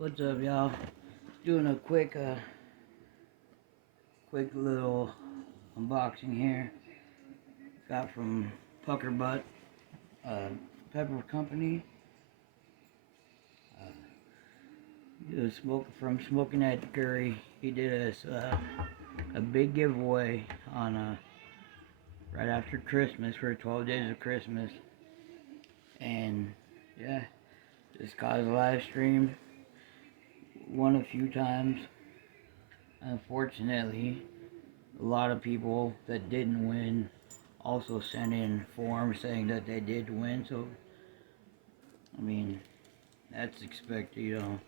What's up, y'all? Doing a quick little unboxing here. Got from Puckerbutt, Pepper Company. From Smoking at Curry. He did us a big giveaway on right after Christmas for 12 days of Christmas, and yeah, this guy's live streamed. Won a few times. Unfortunately, a lot of people that didn't win also sent in forms saying that they did win, so I mean, that's expected, you know.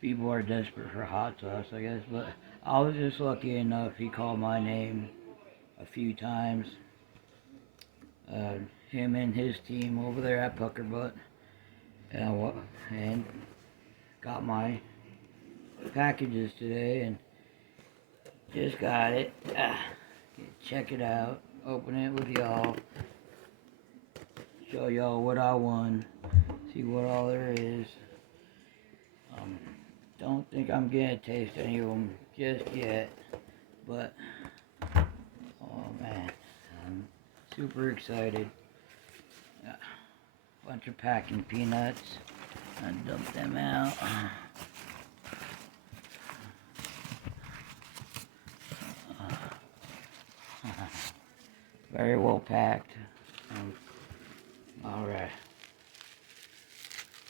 People are desperate for hot sauce, I guess, but I was just lucky enough he called my name a few times. Him and his team over there at Puckerbutt, and got my packages today, and just got it. Check it out. Open it with y'all. Show y'all what I won. See what all there is. Don't think I'm gonna taste any of them just yet, but oh man, I'm super excited. Bunch of packing peanuts. I dumped them out. Very well packed. Alright.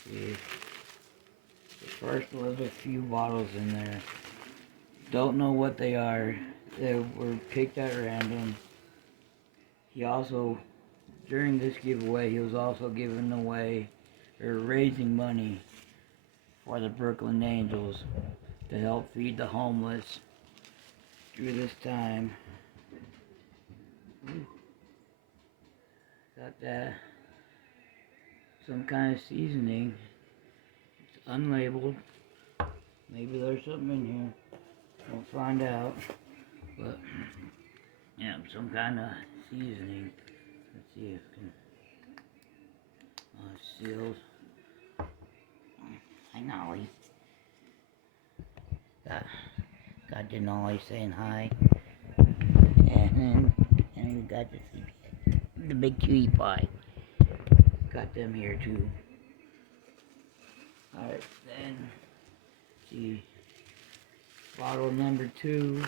See, the first was a few bottles in there. Don't know what they are. They were picked at random. He also, during this giveaway, he was also giving away, or raising money for the Brooklyn Angels to help feed the homeless through this time. Ooh. Got that. Some kind of seasoning. It's unlabeled. Maybe there's something in here. We'll find out. But yeah, some kind of seasoning. Let's see if it can. Seals. Hi, Nolly. Got Denali saying hi. And we got the big cutie pie. Got them here too. Alright, then see bottle number 2.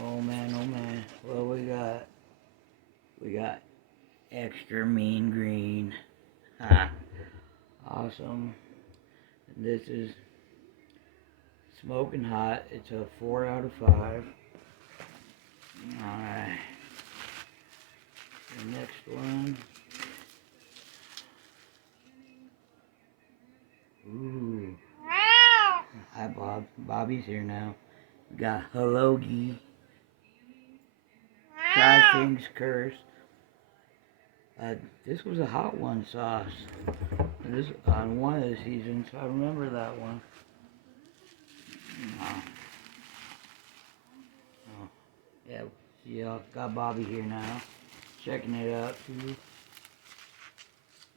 Oh man, what we got extra mean green. Ha, awesome. This is smoking hot. It's a 4 out of 5. Alright, the next one. Ooh. Hi, Bob. Bobby's here now. We got Hoagie. Five Things Cursed. This was a hot one sauce. This on one of the seasons. I remember that one. Oh. Yeah. See, got Bobby here now. Checking it out too.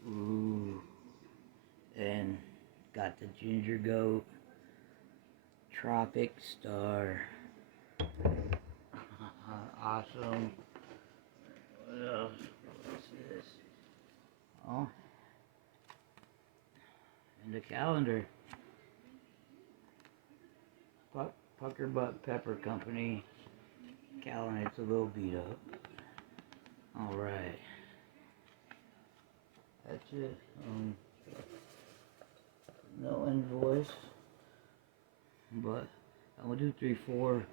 Ooh. And got the Ginger Goat. Tropic Star. Awesome. What else? What's this? Oh. And the calendar. Puckerbutt Pepper Company. Calendar. It's a little beat up. Alright. That's it. No invoice. But I will do 3, 4.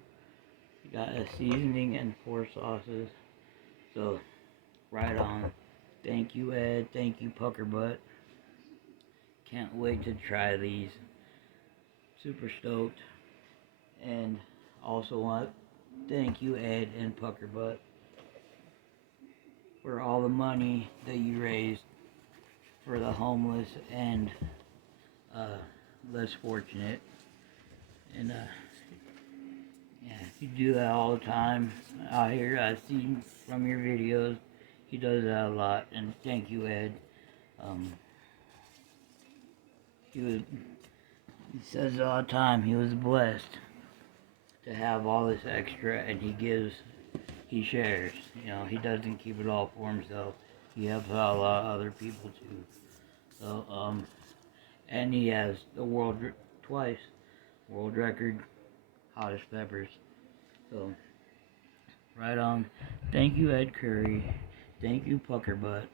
Got a seasoning and 4 sauces. So, right on. Thank you, Ed. Thank you, Puckerbutt. Can't wait to try these. Super stoked. And also want to thank you, Ed and Puckerbutt, for all the money that you raised for the homeless and less fortunate. And yeah, you do that all the time. I see from your videos, he does that a lot. And thank you, Ed. he says it all the time, he was blessed to have all this extra, and he shares. You know, he doesn't keep it all for himself. He helps out a lot of other people too. So, and he has the twice world record hottest peppers. So, right on. Thank you, Ed Curry. Thank you, puckerbutt.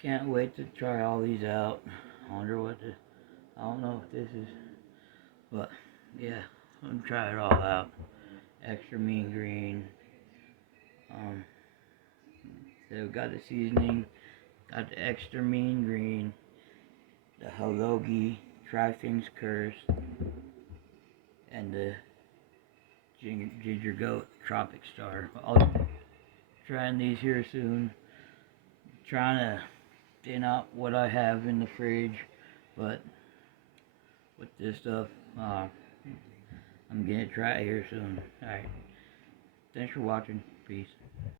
Can't wait to try all these out. I wonder what this, I don't know what this is, but yeah, I'm gonna try it all out. Extra mean green. So we got the seasoning, got the extra mean green, the hoagie, Try Things Curse, and the Ginger Goat Tropic Star. I'll be trying these here soon. Trying to thin out what I have in the fridge, but with this stuff, I'm gonna try it here soon. Alright. Thanks for watching. Peace.